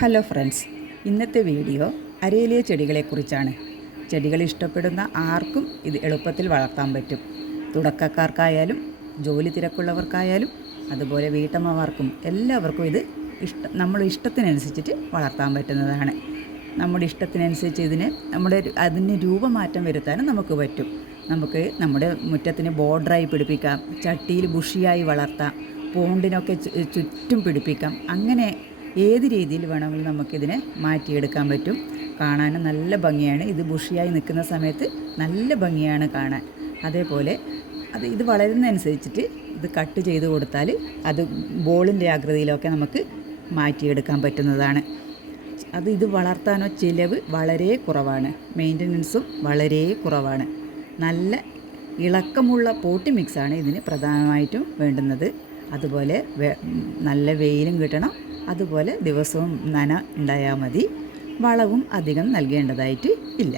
Hello friends, ഇന്നത്തെ video അരയിലെ ചെടികളെക്കുറിച്ചാണ്. ചെടികൾ ഇഷ്ടപ്പെടുന്ന ആർക്കും ഇത് എളുപ്പത്തിൽ വളർത്താൻ പറ്റും. തുടക്കക്കാർക്കായാലും ജോലി തിരക്കുള്ളവർക്കായാലും അതുപോലെ വീട്ടമ്മമാർക്കും എല്ലാവർക്കും ഇത് നമ്മുടെ ഇഷ്ടത്തിനനുസരിച്ചിട്ട് വളർത്താൻ പറ്റുന്നതാണ്. നമ്മുടെ ഇഷ്ടത്തിനനുസരിച്ച് അതിന് രൂപമാറ്റം വരുത്താനും നമുക്ക് പറ്റും. നമുക്ക് നമ്മുടെ മുറ്റത്തിന് ബോർഡറായി പിടിപ്പിക്കാം, ചട്ടിയിൽ ബുഷിയായി വളർത്താം, പോണ്ടിനൊക്കെ ചുറ്റും പിടിപ്പിക്കാം. അങ്ങനെ ഏത് രീതിയിൽ വേണമെങ്കിലും നമുക്കിതിനെ മാറ്റിയെടുക്കാൻ പറ്റും. കാണാനും നല്ല ഭംഗിയാണ്. ഇത് ബുഷിയായി നിൽക്കുന്ന സമയത്ത് നല്ല ഭംഗിയാണ് കാണാൻ. അതേപോലെ ഇത് വളരുന്നതനുസരിച്ചിട്ട് ഇത് കട്ട് ചെയ്ത് കൊടുത്താൽ അത് ബോളിൻ്റെ ആകൃതിയിലൊക്കെ നമുക്ക് മാറ്റിയെടുക്കാൻ പറ്റുന്നതാണ്. ഇത് വളർത്താനോ ചിലവ് വളരെ കുറവാണ്, മെയിൻ്റനൻസും വളരെ കുറവാണ്. നല്ല ഇളക്കമുള്ള പോട്ടി മിക്സാണ് ഇതിന് പ്രധാനമായിട്ടും വേണ്ടുന്നത്. അതുപോലെ നല്ല വെയിലും കിട്ടണം, അതുപോലെ ദിവസവും നന ഉണ്ടായാൽ മതി. വളവും അധികം നൽകേണ്ടതായിട്ട് ഇല്ല.